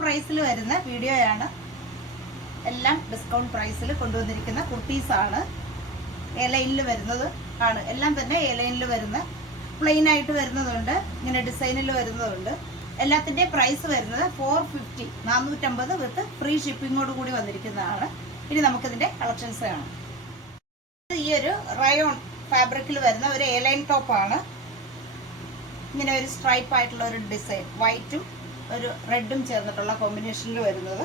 പ്രൈസിൽ വരുന്ന വീഡിയോയാണ്. എല്ലാം ഡിസ്കൗണ്ട് പ്രൈസിൽ കൊണ്ടുവന്നിരിക്കുന്ന കുർത്തീസാണ്. എ ലൈനിൽ വരുന്നത് ആണ്. എല്ലാം തന്നെ എ ലൈനിൽ വരുന്ന, പ്ലെയിൻ ആയിട്ട് വരുന്നതുണ്ട്, ഇങ്ങനെ ഡിസൈനിൽ വരുന്നതുണ്ട്. എല്ലാത്തിൻ്റെ പ്രൈസ് വരുന്നത് 450, 450 വിത്ത് ഫ്രീ ഷിപ്പിങ്ങോട് കൂടി വന്നിരിക്കുന്നതാണ്. ഇനി നമുക്കിതിൻ്റെ കളക്ഷൻസ് കാണാം. ഈ ഒരു റയോൺ ഫാബ്രിക്കിൽ വരുന്ന ഒരു എ ലൈൻ ടോപ്പാണ്. ഇങ്ങനെ ഒരു സ്ട്രൈപ്പ് ആയിട്ടുള്ള ഒരു ഡിസൈൻ, വൈറ്റും ഒരു റെഡും ചേർന്നിട്ടുള്ള കോമ്പിനേഷനിൽ വരുന്നത്.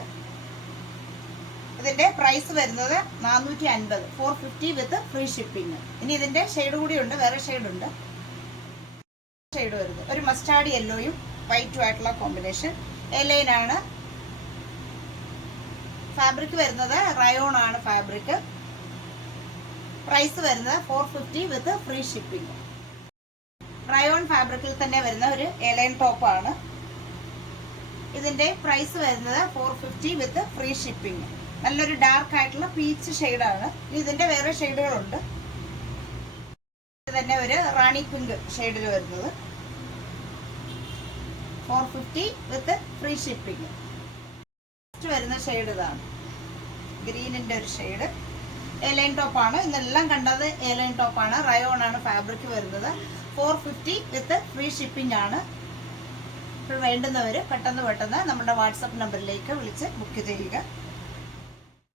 ഇതിന്റെ പ്രൈസ് വരുന്നത് 450, 450 വിത്ത് ഫ്രീ ഷിപ്പിംഗ്. ഇനി ഇതിന്റെ ഷെയ്ഡ് കൂടിയുണ്ട്, വേറെ ഷെയ്ഡുണ്ട്. ഷെയ്ഡ് വരുന്നത് ഒരു മസ്റ്റാർഡ് യെല്ലോയും വൈറ്റും ആയിട്ടുള്ള കോമ്പിനേഷൻ. എ ലൈൻ ആണ്. ഫാബ്രിക് വരുന്നത് റയോൺ ആണ് ഫാബ്രിക്. പ്രൈസ് വരുന്നത് 450 വിത്ത് ഫ്രീ ഷിപ്പിംഗ്. റയോൺ ഫാബ്രിക്കിൽ തന്നെ വരുന്ന ഒരു എ ലൈൻ ടോപ്പാണ്. ഇതിന്റെ പ്രൈസ് വരുന്നത് 450 വിത്ത് ഫ്രീ ഷിപ്പിംഗ്. നല്ലൊരു ഡാർക്ക് ആയിട്ടുള്ള പീച്ച് ഷെയ്ഡാണ്. ഇതിന്റെ വേറെ ഷെയ്ഡുകളുണ്ട്. ഇത് തന്നെ ഒരു റാണി പിങ്ക് ഷെയ്ഡിൽ വരുന്നത് 450 വിത്ത് ഫ്രീ ഷിപ്പിംഗ്. നെക്സ്റ്റ് വരുന്ന ഷെയ്ഡ് ഇതാണ്, ഗ്രീനിന്റെ ഒരു ഷെയ്ഡ്. എ ലൈൻ ടോപ്പാണ്. ഇന്നെല്ലാം കണ്ടത് എ ലൈൻ ടോപ്പാണ്. റയോൺ ആണ് ഫാബ്രിക് വരുന്നത്. 450 വിത്ത് ഫ്രീ ഷിപ്പിംഗ് ആണ്. ഇപ്പോൾ വേണ്ടുന്നവർ പെട്ടെന്ന് നമ്മുടെ വാട്സപ്പ് നമ്പറിലേക്ക് വിളിച്ച് ബുക്ക് ചെയ്യുക.